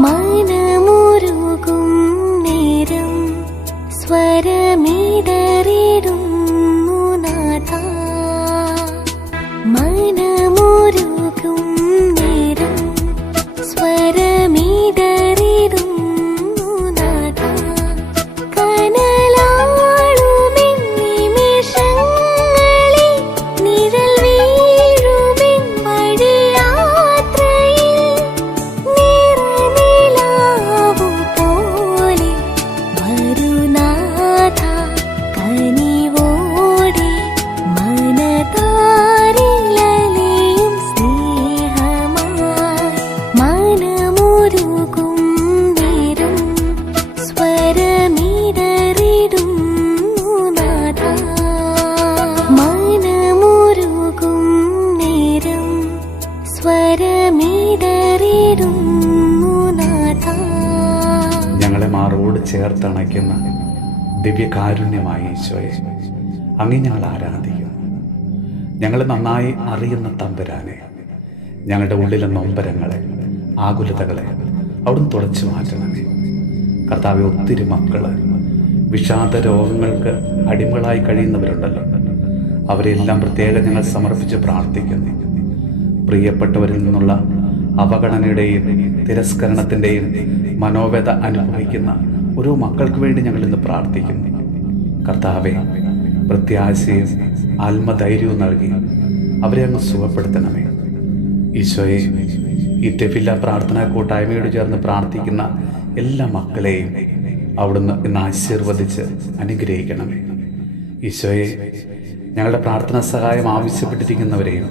മനമുരുകും നേരം സ്വരമിടറിടുന്നു നാഥാ. മനമുരുകും നേരം സ്വരമിടറിടുന്നു നാഥാ. കനലാളുമെൻ നിമിഷങ്ങളിൽ നിഴൽ വീഴുമെൻ വഴിയാത്രയിൽ നിറനിലാവു പോലെ വരൂ നാഥാ. കനിവോടെ മനതാരിലലിയും സ്നേഹമായി മനമുരുകും നേരം സ്വരമിടറിടുന്നു നാഥാ. മനമുരുകും നേരം സ്വരമിടറിടുന്നു നാഥാ. ഞങ്ങളെ മാറോട് ചേർത്തണയ്ക്കുന്ന ദിവ്യകാരുണ്യമായ ഈശോയെ, അങ്ങേ ഞങ്ങൾ ആരാധിക്കുന്നു. ഞങ്ങളെ നന്നായി അറിയുന്ന തമ്പുരാനെ, ഞങ്ങളുടെ ഉള്ളിലെ നൊമ്പരങ്ങളെ, ആകുലതകളെ അവിടുന്ന് തുടച്ചു മാറ്റണമേ. കർത്താവെ, ഒത്തിരി മക്കള് വിഷാദ രോഗങ്ങൾക്ക് അടിമകളായി കഴിയുന്നവരുണ്ടല്ലോ. അവരെല്ലാം പ്രത്യേകം ഞങ്ങൾ സമർപ്പിച്ച് പ്രാർത്ഥിക്കുന്നു. പ്രിയപ്പെട്ടവരിൽ നിന്നുള്ള അവഗണനയുടെയും തിരസ്കരണത്തിൻ്റെയും മനോവ്യത അനുഭവിക്കുന്ന ഓരോ മക്കൾക്ക് വേണ്ടി ഞങ്ങൾ ഇന്ന് പ്രാർത്ഥിക്കുന്നു. കർത്താവെ, പ്രത്യാശയും ആത്മധൈര്യവും നൽകി അവരെ അങ്ങ് സുഖപ്പെടുത്തണമേ. ഈശോയെ, ഈ ടെഫില്ല പ്രാർത്ഥനാ കൂട്ടായ്മയോട് ചേർന്ന് പ്രാർത്ഥിക്കുന്ന എല്ലാ മക്കളെയും അവിടുന്ന് ഇന്ന് ആശീർവദിച്ച് അനുഗ്രഹിക്കണമേ. ഈശോയെ, ഞങ്ങളുടെ പ്രാർത്ഥനാ സഹായം ആവശ്യപ്പെട്ടിരിക്കുന്നവരെയും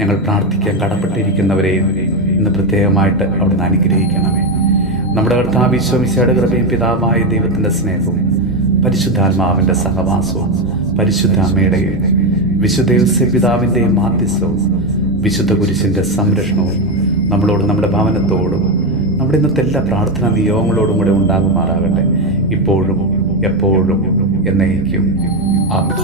ഞങ്ങൾ പ്രാർത്ഥിക്കാൻ കടപ്പെട്ടിരിക്കുന്നവരെയും ഇന്ന് പ്രത്യേകമായിട്ട് അവിടുന്ന് അനുഗ്രഹിക്കണമേ. നമ്മുടെ കർത്താവ് ഈശോ മിശിഹായുടെ കൃപയും പിതാവായ ദൈവത്തിൻ്റെ സ്നേഹവും പരിശുദ്ധാത്മാവിൻ്റെ സഹവാസവും പരിശുദ്ധ അമ്മയുടെയും വിശുദ്ധ യോസേപ്പ് പിതാവിൻ്റെയും മാധ്യസ്ഥവും വിശുദ്ധ കുരിശിൻ്റെ സംരക്ഷണവും നമ്മളോടും നമ്മുടെ ഭവനത്തോടും നമ്മുടെ ഇന്നത്തെ എല്ലാ പ്രാർത്ഥനാ നിയോഗങ്ങളോടും കൂടെ ഉണ്ടാകുമാറാകട്ടെ, ഇപ്പോഴും എപ്പോഴും എന്നേക്കും. ആമേൻ.